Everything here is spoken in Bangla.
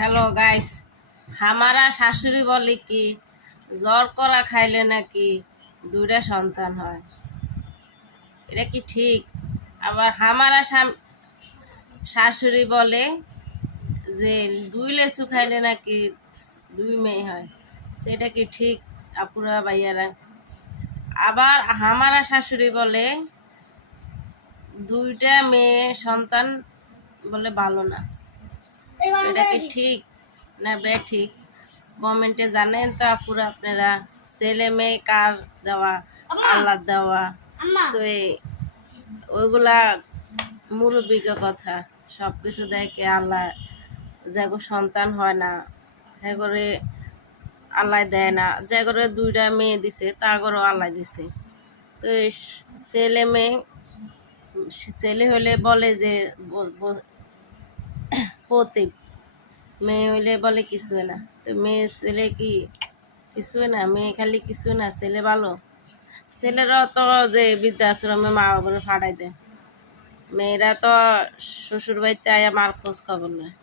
হ্যালো গাইস, হামারা শাশুড়ি বলে কি জ্বর করা খাইলে নাকি দুইটা সন্তান হয়। এটা কি ঠিক? আবার হামারা শাশুড়ি বলে যে দুই লেচু খাইলে নাকি দুই মেয়ে হয়। তো এটা কি ঠিক আপুরা ভাইয়ারা? আবার হামারা শাশুড়ি বলে দুইটা মেয়ে সন্তান বলে ভালো না। এটা কি ঠিক না ঠিক? কমেন্টে জানেন তো আপুরা আপনারা। ছেলে মেয়ে কার দেওয়া? আল্লাহ দেওয়া। তো ওইগুলা মুরব্বিক কথা, সব কিছু দেখে আল্লাহ। যে সন্তান হয় না সে করে আল্লাহ দেয় না, যে করে দুইটা মেয়ে দিছে তা করেও আল্লাহ দিছে। তো ছেলে মেয়ে, ছেলে হলে বলে যে পতি, মেয়ে হইলে বলে কিছু না। তো মেয়ে ছেলে কি কিছু না? মেয়ে খালি কিছু না, ছেলে ভালো। ছেলেরাও তো যে বৃদ্ধাশ্রমে মা করে ফাটাই দেয়, মেয়েরা তো শ্বশুর বাড়িতে আয়া মার খোঁজ খবর নেয়।